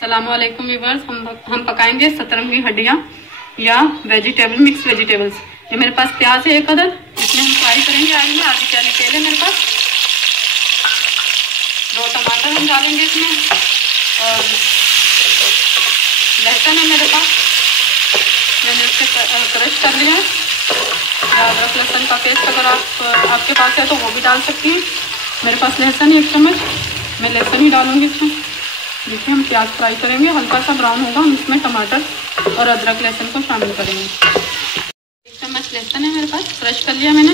अस्सलामुअलैकुम व्यूअर्स, हम पकाएंगे सतरंगी हड्डियाँ या वेजिटेबल मिक्स वेजिटेबल्स। ये मेरे पास प्याज है 1 अदद, इसमें हम फ्राई करेंगे ऑयल में। आधी प्याली तेल है मेरे पास। 2 टमाटर हम डालेंगे इसमें, और लहसुन है मेरे पास, मैंने इससे क्रश कर लिया है। या अदरक लहसुन का पेस्ट अगर आपके पास है तो वो भी डाल सकती हैं। मेरे पास लहसुन 1 चम्मच, मैं लहसुन ही डालूंगी इसमें। देखिए हम प्याज फ्राई करेंगे, हल्का सा ब्राउन होगा, हम इसमें टमाटर और अदरक लहसुन को शामिल करेंगे। 1 चम्मच लहसुन है मेरे पास, क्रश कर लिया मैंने।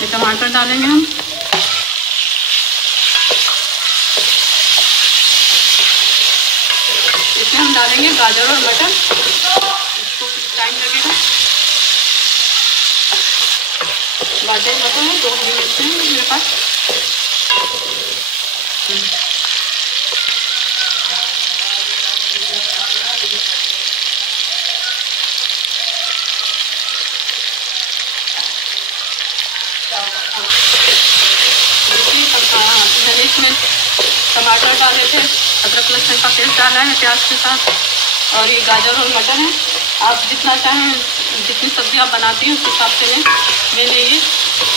ये टमाटर डालेंगे हम। इसमें हम डालेंगे गाजर और मटर, इसको कुछ टाइम लगेगा। गाजर मटर है, 2 हरी मिर्च हैं मेरे पास। मैंने इसमें टमाटर डाले थे, अदरक लहसुन का पेस्ट डाला है प्याज के साथ, और ये गाजर और मटर है। आप जितना चाहें, जितनी सब्जी आप बनाती हैं उस हिसाब से लें। मैंने ये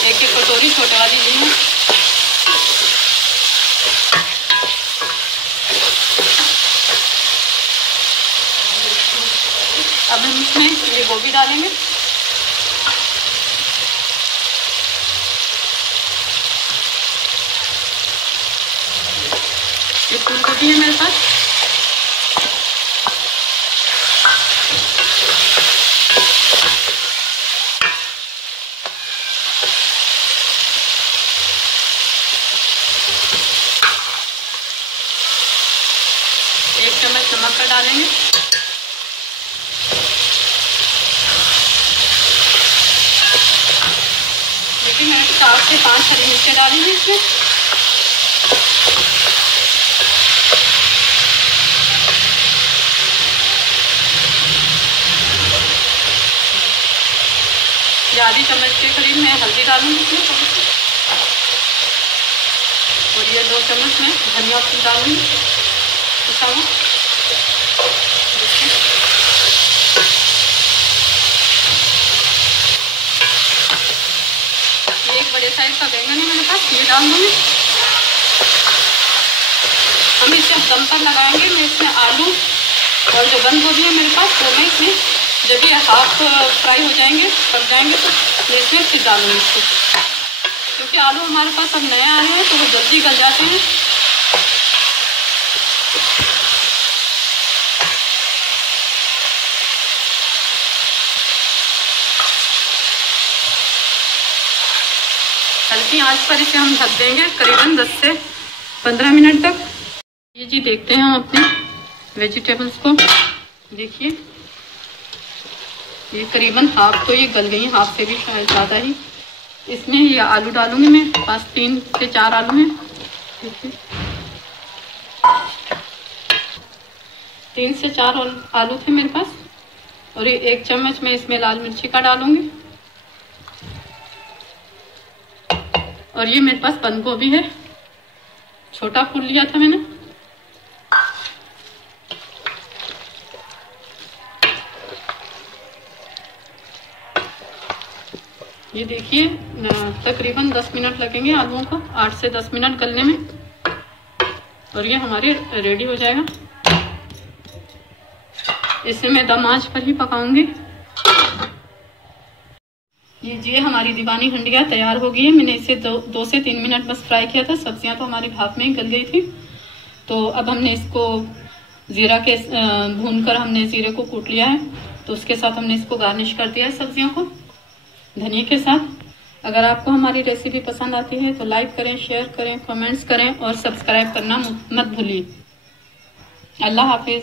1-1 कटोरी छोटे वाली ली है। अब हम इसमें ये गोभी डालेंगे। ये फूल गोभी है मेरे पास। एक चम्मच नमक का डालेंगे। देखिए मैंने 4 से 5 हरी मिर्चें डाली हैं इसमें। ये आधी चम्मच के करीब मैं हल्दी डालूंगी इसमें थोड़ी सी, और ये 2 चम्मच मैं धनिया डालूंगी पिसा हुआ। ये 1 बड़े साइज का बैंगन है मेरे पास, ये डाल दूंगी। हम इसे दम पर लगाएंगे। मैं इसमें आलू और जो बंद गोभी है मेरे पास वो मैं इसमें जब ये हाफ फ्राई हो जाएंगे, पक जाएंगे, तो मैं इसमें फिर डालूंगी इसको। क्योंकि आलू हमारे पास अब नए आए हैं तो वो जल्दी गल जाते हैं। हल्की आंच पर इसे हम ढक देंगे करीबन 10 से 15 मिनट तक। ये जी देखते हैं हम अपने वेजिटेबल्स को। देखिए ये करीबन हाफ तो ये गल गई, हाफ से भी शायद ज़्यादा ही। इसमें ये आलू डालूंगी मैं, पास 3 से 4 आलू हैं। देखिए 3 से 4 आलू थे मेरे पास, और ये 1 चम्मच मैं इसमें लाल मिर्ची का डालूंगी। और ये मेरे पास बंद गोभी है, छोटा फूल लिया था मैंने। ये देखिए तकरीबन 10 मिनट लगेंगे आलूओं को, 8 से 10 मिनट गलने में, और ये हमारे रेडी हो जाएगा। इसे मैं दम आंच पर ही पकाऊंगी। ये हमारी दीवानी हंडिया तैयार हो गई है। मैंने इसे 2 से 3 मिनट बस फ्राई किया था। सब्जियां तो हमारी भाप में ही गल गई थी। तो अब हमने इसको जीरा के भूनकर हमने जीरे को कूट लिया है, तो उसके साथ हमने इसको गार्निश कर दिया है सब्जियों को धनिया के साथ। अगर आपको हमारी रेसिपी पसंद आती है तो लाइक करें, शेयर करें, कमेंट्स करें और सब्सक्राइब करना मत भूलिए। अल्लाह हाफिज।